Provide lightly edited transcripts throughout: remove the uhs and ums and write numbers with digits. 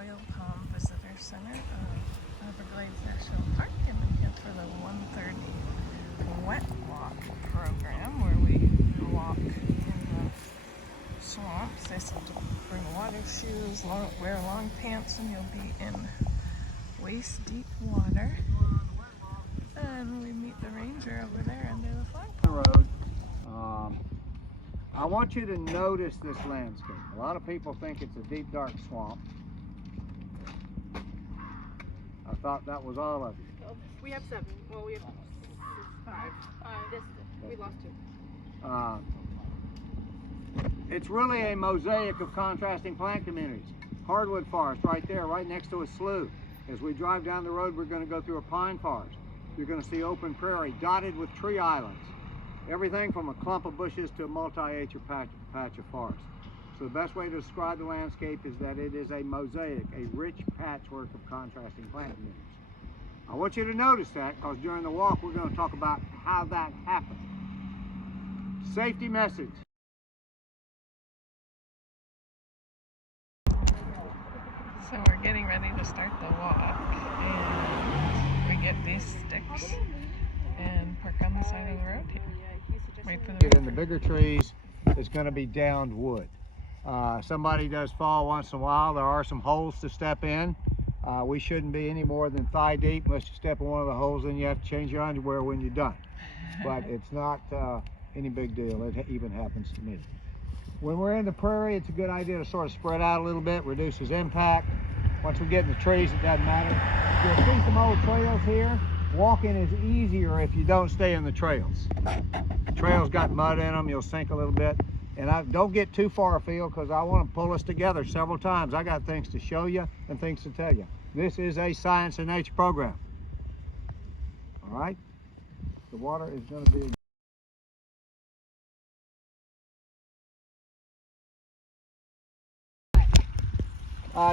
Royal Palm Visitor Center of Everglades National Park, and I'm here for the 1:30 wet walk program where we walk in the swamps. They said to bring water shoes, wear long pants, and you'll be in waist deep water. And we meet the ranger over there under the flagpole. Road. I want you to notice this landscape. A lot of people think it's a deep, dark swamp. I thought that was all of you. Oh, we have 7. Well, we have 5. We lost 2. It's really a mosaic of contrasting plant communities. Hardwood forest right there, right next to a slough. As we drive down the road, we're going to go through a pine forest. You're going to see open prairie dotted with tree islands. Everything from a clump of bushes to a multi-acre patch of forest. So the best way to describe the landscape is that it is a mosaic, a rich patchwork of contrasting plant communities. I want you to notice that because during the walk we're going to talk about how that happened. Safety message. So we're getting ready to start the walk, and we get these sticks and park on the side of the road here. Wait for the In the bigger trees, it's going to be downed wood. Somebody does fall once in a while. There are some holes to step in. We shouldn't be any more than thigh deep unless you step in one of the holes, and you have to change your underwear when you're done. But it's not any big deal. It even happens to me. When we're in the prairie, it's a good idea to sort of spread out a little bit, reduces impact. Once we get in the trees, it doesn't matter. You'll see some old trails here. Walking is easier if you don't stay in the trails. The trails got mud in them, you'll sink a little bit. And don't get too far afield because I want to pull us together several times. I got things to show you and things to tell you. This is a science and nature program. All right? The water is going to be...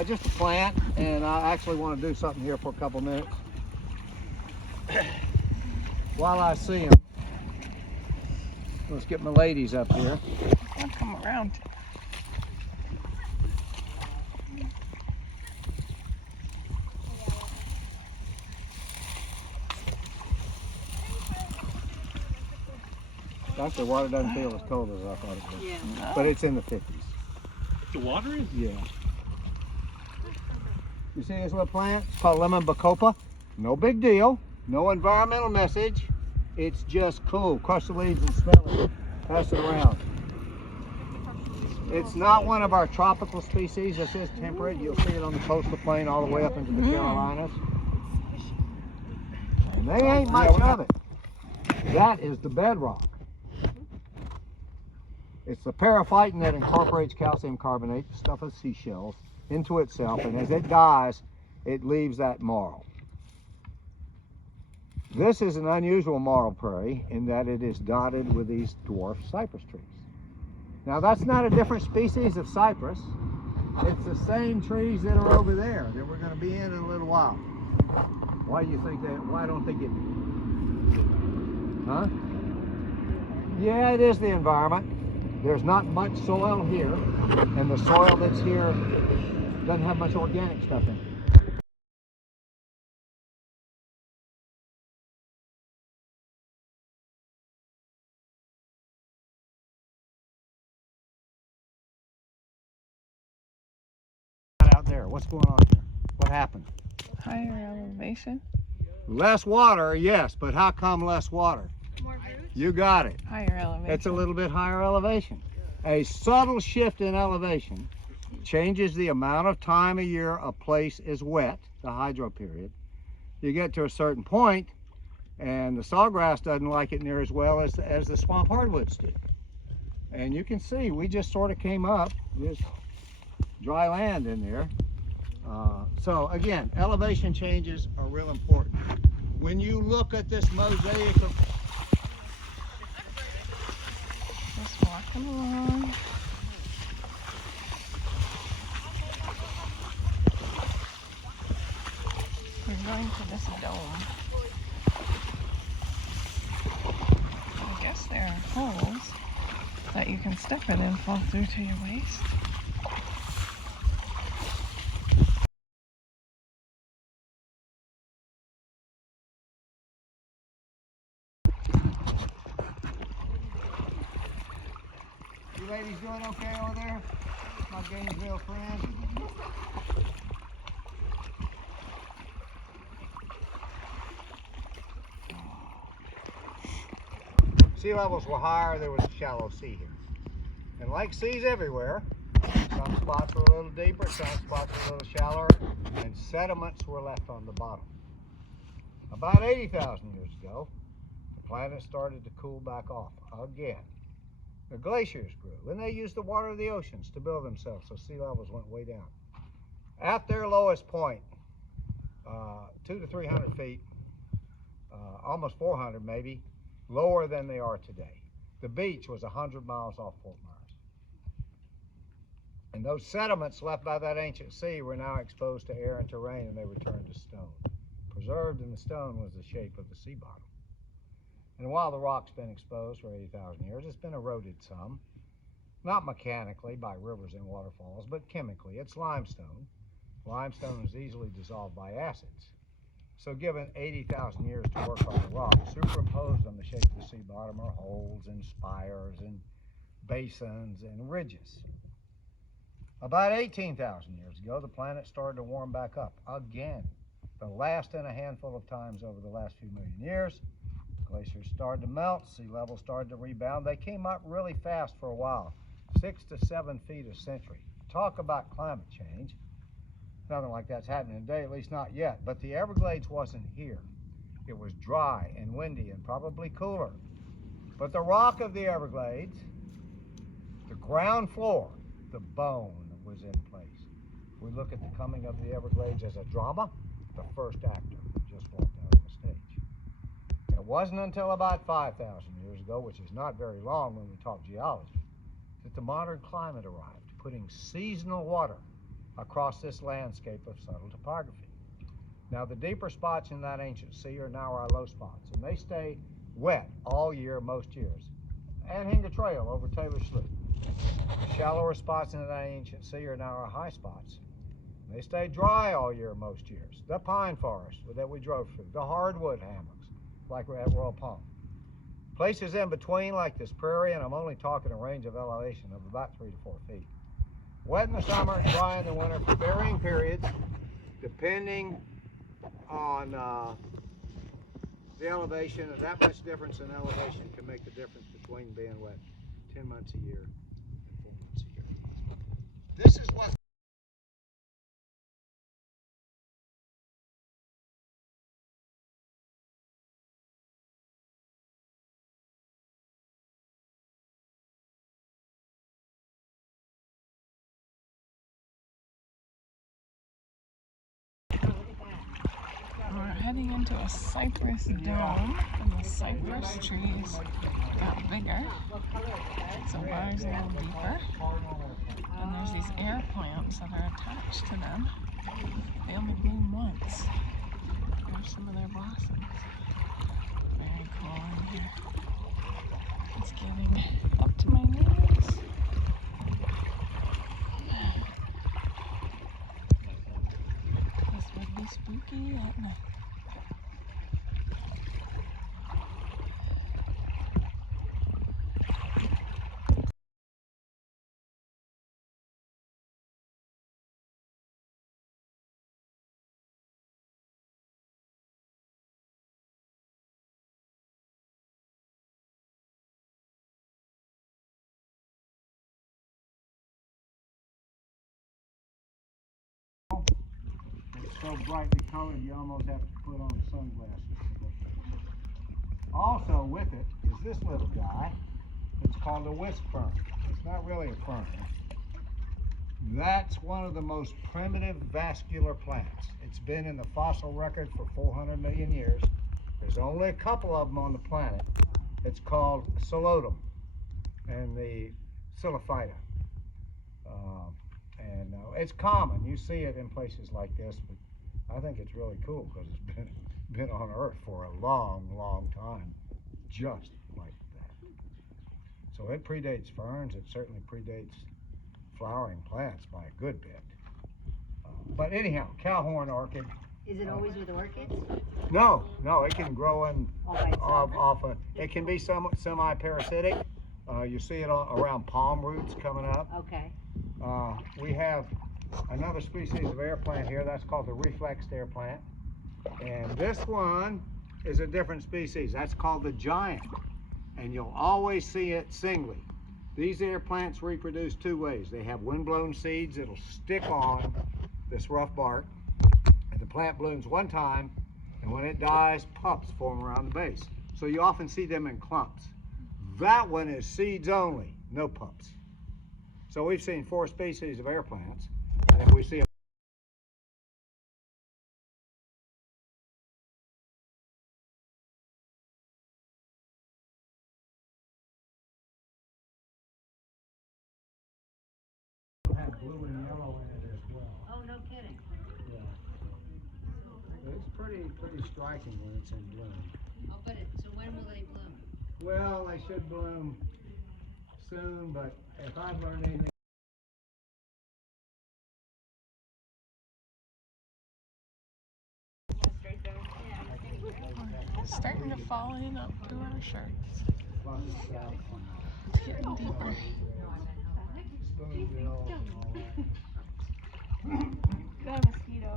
just a plant, and I actually want to do something here for a couple minutes. While I see them, let's get my ladies up here. I'll come around. Actually, water doesn't feel as cold as I thought it would. Yeah. No. But it's in the 50s. The water is? Yeah. You see this little plant? It's called lemon bacopa. No big deal. No environmental message. It's just cool. Crush the leaves and smell it. Pass it around. It's not one of our tropical species. This is temperate. You'll see it on the coastal plain all the way up into the Carolinas. And they ain't much of it. That is the bedrock. It's the periphyton that incorporates calcium carbonate, the stuff of seashells, into itself, and as it dies, it leaves that marl. This is an unusual marl prairie in that it is dotted with these dwarf cypress trees. Now that's not a different species of cypress. It's the same trees that are over there that we're going to be in a little while. Why do you think that? Why don't they get? Huh? Yeah, it is the environment. There's not much soil here, and the soil that's here doesn't have much organic stuff in it. Out there, what's going on here? What happened? Higher elevation. Less water, yes, but how come less water? More roots? You got it. Higher elevation. It's a little bit higher elevation. A subtle shift in elevation changes the amount of time a year a place is wet, the hydro period. You get to a certain point, and the sawgrass doesn't like it near as well as the swamp hardwoods do. And you can see, we just sort of came up. There's dry land in there. So again, elevation changes are real important. When you look at this mosaic of... Just walking along. We're going to this dome. I guess there are holes that you can step in and fall through to your waist. You ladies doing okay over there? My Gainesville friends? Sea levels were higher, there was a shallow sea here. And like seas everywhere, some spots were a little deeper, some spots were a little shallower, and sediments were left on the bottom. About 80,000 years ago, the planet started to cool back off again. The glaciers grew, and they used the water of the oceans to build themselves, so sea levels went way down. At their lowest point, 200 to 300 feet, almost 400 maybe, lower than they are today. The beach was 100 miles off Fort Myers. And those sediments left by that ancient sea were now exposed to air and to rain, and they were turned to stone. Preserved in the stone was the shape of the sea bottom. And while the rock's been exposed for 80,000 years, it's been eroded some, not mechanically by rivers and waterfalls, but chemically. It's limestone. Limestone is easily dissolved by acids. So given 80,000 years to work on the rock, superimposed on the shape of the sea bottom are holes and spires and basins and ridges. About 18,000 years ago, the planet started to warm back up again. The last in a handful of times over the last few million years. Glaciers started to melt, sea levels started to rebound. They came up really fast for a while, 6 to 7 feet a century. Talk about climate change. Nothing like that's happening today, at least not yet. But the Everglades wasn't here. It was dry and windy and probably cooler. But the rock of the Everglades, the ground floor, the bone was in place. We look at the coming of the Everglades as a drama. The first actor just walked out on the stage. It wasn't until about 5,000 years ago, which is not very long when we talk geology, that the modern climate arrived, putting seasonal water across this landscape of subtle topography. Now, the deeper spots in that ancient sea are now our low spots, and they stay wet all year, most years. And Hinga Trail over Taylor Slough. The shallower spots in that ancient sea are now our high spots. They stay dry all year, most years. The pine forest that we drove through, the hardwood hammocks, like we're at Royal Palm. Places in between, like this prairie, and I'm only talking a range of elevation of about 3 to 4 feet. Wet in the summer, dry in the winter for varying periods, depending on the elevation. And that much difference in elevation can make the difference between being wet 10 months a year and 4 months a year. This is what We're heading into a cypress dome, and the cypress trees got bigger, so water's a little deeper. And there's these air plants that are attached to them. They only bloom once. There's some of their blossoms. Very cool in here. It's getting up to my knees. This would be spooky at night. it's so brightly colored you almost have to put on sunglasses to look at it. Also with it is this little guy. It's called a whisk fern. It's not really a fern. That's one of the most primitive vascular plants. It's been in the fossil record for 400 million years. There's only a couple of them on the planet. It's called Psilotum and the Psilophyta. It's common. You see it in places like this, but I think it's really cool because it's been on Earth for a long, long time, just like that. So it predates ferns. It certainly predates flowering plants by a good bit. But anyhow, cowhorn orchid. Is it always with orchids? No, it can grow in All by itself? often. It can be somewhat semi-parasitic, You see it around palm roots coming up. Okay. We have another species of air plant here. That's called the reflexed air plant. And this one is a different species. That's called the giant. And you'll always see it singly. These air plants reproduce two ways. They have windblown seeds that'll stick on this rough bark. And the plant blooms one time, and when it dies, pups form around the base. So you often see them in clumps. That one is seeds only, no pups. So we've seen 4 species of air plants, and if we see have blue and yellow in it as well. Oh, no kidding. Yeah. It's pretty striking when it's in bloom. Oh, so when will they bloom? Well, they should bloom soon, but if I've learned anything, It's starting to fall in up to our shirts. It's getting deeper. Spoonbill and all that. Got a mosquito.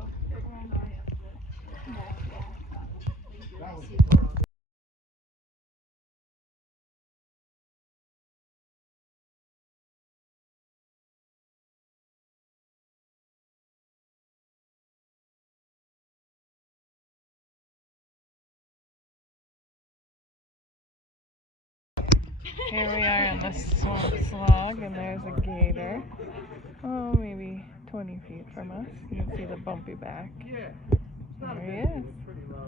That was Here we are in the swamp slog, and there's a gator. Oh, maybe 20 feet from us. You can see the bumpy back. There he is,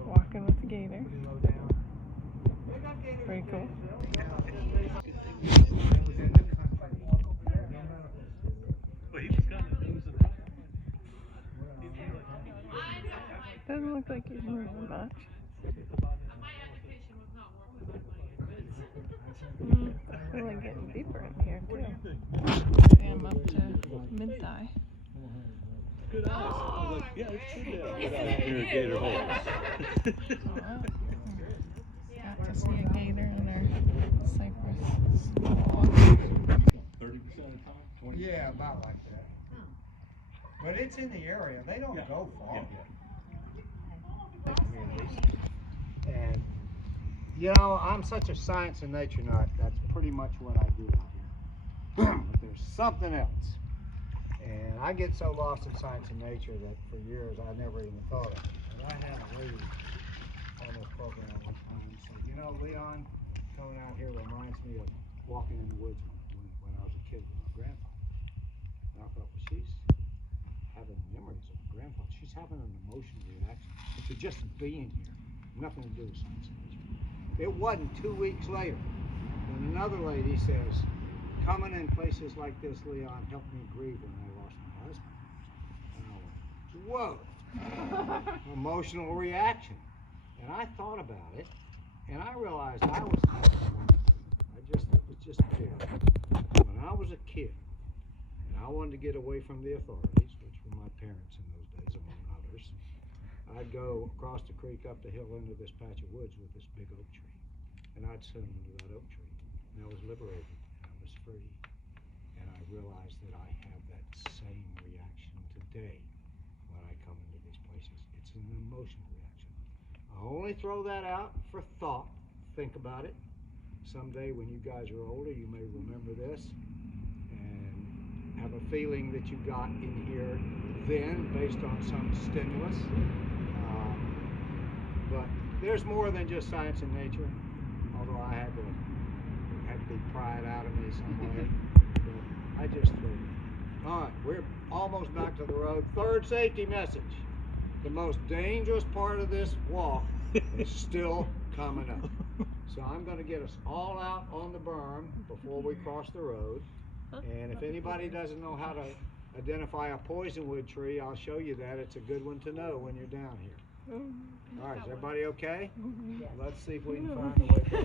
walking with the gator. Pretty cool. Well, he was kind of losing it. Doesn't look like he's moving much. I feel like getting deeper in here too. I'm up to mid-thigh. Good eyes. I was like, yeah, it's good to have good eyes near a gator hole. Wow. Got to see a gator in our Cypress swamp. 30% of the time? 20%? Yeah, about like that. But it's in the area. They don't go far. And you know, I'm such a science and nature nut. That's pretty much what I do out here. But there's something else. And I get so lost in science and nature that for years I never even thought of it. And I had a lady on this program one time said, you know, Leon, coming out here reminds me of walking in the woods when I was a kid with my grandfather. And I thought, well, she's having memories of her grandfather. She's having an emotional reaction to just being here. Nothing to do with science and nature. It wasn't 2 weeks later when another lady says, coming in places like this, Leon, helped me grieve when I lost my husband. And I went, whoa, emotional reaction. And I thought about it, and I realized I was it was just clear. When I was a kid, and I wanted to get away from the authorities, which were my parents in those days, among others, I'd go across the creek, up the hill, into this patch of woods with this big oak tree. And I'd sit under that oak tree. And I was liberated. And I was free. And I realized that I have that same reaction today when I come into these places. It's an emotional reaction. I only throw that out for thought. Think about it. Someday when you guys are older, you may remember this and have a feeling that you got in here then based on some stimulus. But there's more than just science and nature, although I had to be pried out of me some way. But I just threw it. All right, we're almost back to the road. Third safety message. The most dangerous part of this walk is still coming up. So I'm going to get us all out on the berm before we cross the road. And if anybody doesn't know how to identify a poisonwood tree, I'll show you that. It's a good one to know when you're down here. All right, is everybody okay? Let's see if we can find a way.